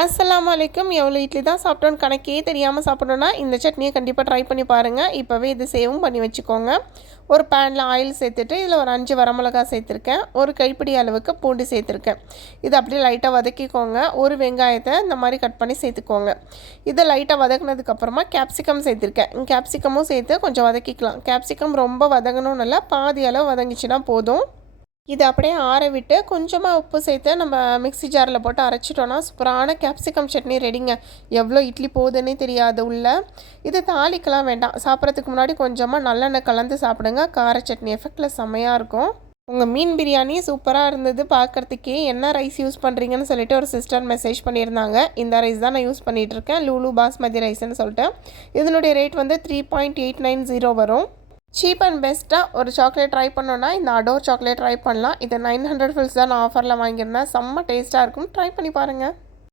அஸ்ஸலாமு அலைக்கும். எவ்வளோ இட்லி தான் சாப்பிட்டோன்னு கணக்கே தெரியாமல் சாப்பிடணுன்னா இந்த சட்னியை கண்டிப்பாக ட்ரை பண்ணி பாருங்கள். இப்போவே இது சேவும் பண்ணி வச்சுக்கோங்க. ஒரு பேனில் ஆயில் சேர்த்துட்டு இதில் ஒரு 5 வரமிளகா சேர்த்துருக்கேன். ஒரு கைப்பிடி அளவுக்கு பூண்டு சேர்த்துருக்கேன். இது அப்படியே லைட்டாக வதக்கிக்கோங்க. ஒரு வெங்காயத்தை இந்த மாதிரி கட் பண்ணி சேர்த்துக்கோங்க. இதை லைட்டாக வதக்குனதுக்கப்புறமா கேப்சிகம் சேர்த்துருக்கேன். கேப்சிகமும் சேர்த்து கொஞ்சம் வதக்கிக்கலாம். கேப்சிகம் ரொம்ப வதங்கணும்னு இல்லை, பாதி அளவு வதங்கிச்சுன்னா போதும். இது அப்படியே ஆற விட்டு கொஞ்சமாக உப்பு சேர்த்து நம்ம மிக்ஸி ஜாரில் போட்டு அரைச்சிட்டோன்னா சூப்பரான கேப்சிகம் சட்னி ரெடிங்க. எவ்வளோ இட்லி போகுதுன்னே தெரியாது உள்ள. இது தாளிக்கலாம் வேண்டாம். சாப்பிட்றதுக்கு முன்னாடி கொஞ்சமாக நல்லெண்ணெய் கலந்து சாப்பிடுங்க. கார சட்னி எஃபெக்டில் செம்மையாக இருக்கும். உங்கள் மீன் பிரியாணி சூப்பராக இருந்தது பார்க்குறதுக்கே. என்ன ரைஸ் யூஸ் பண்ணுறீங்கன்னு சொல்லிட்டு ஒரு சிஸ்டர் மெசேஜ் பண்ணியிருந்தாங்க. இந்த ரைஸ் தான் நான் யூஸ் பண்ணிகிட்ருக்கேன், லூலு பாஸ்மதி ரைஸ்ன்னு சொல்லிட்டு. இதனுடைய ரேட் வந்து 3.890 வரும். சீப் அண்ட் பெஸ்ட்டாக ஒரு சாக்லேட் ட்ரை பண்ணோன்னா இந்த அடோர் சாக்லேட் ட்ரை பண்ணலாம். இது 900 ஃபில்ஸ் தான் நான் ஆஃபரில் வாங்கியிருந்தேன். செம்ம டேஸ்ட்டாக இருக்கும். ட்ரை பண்ணி பாருங்கள்.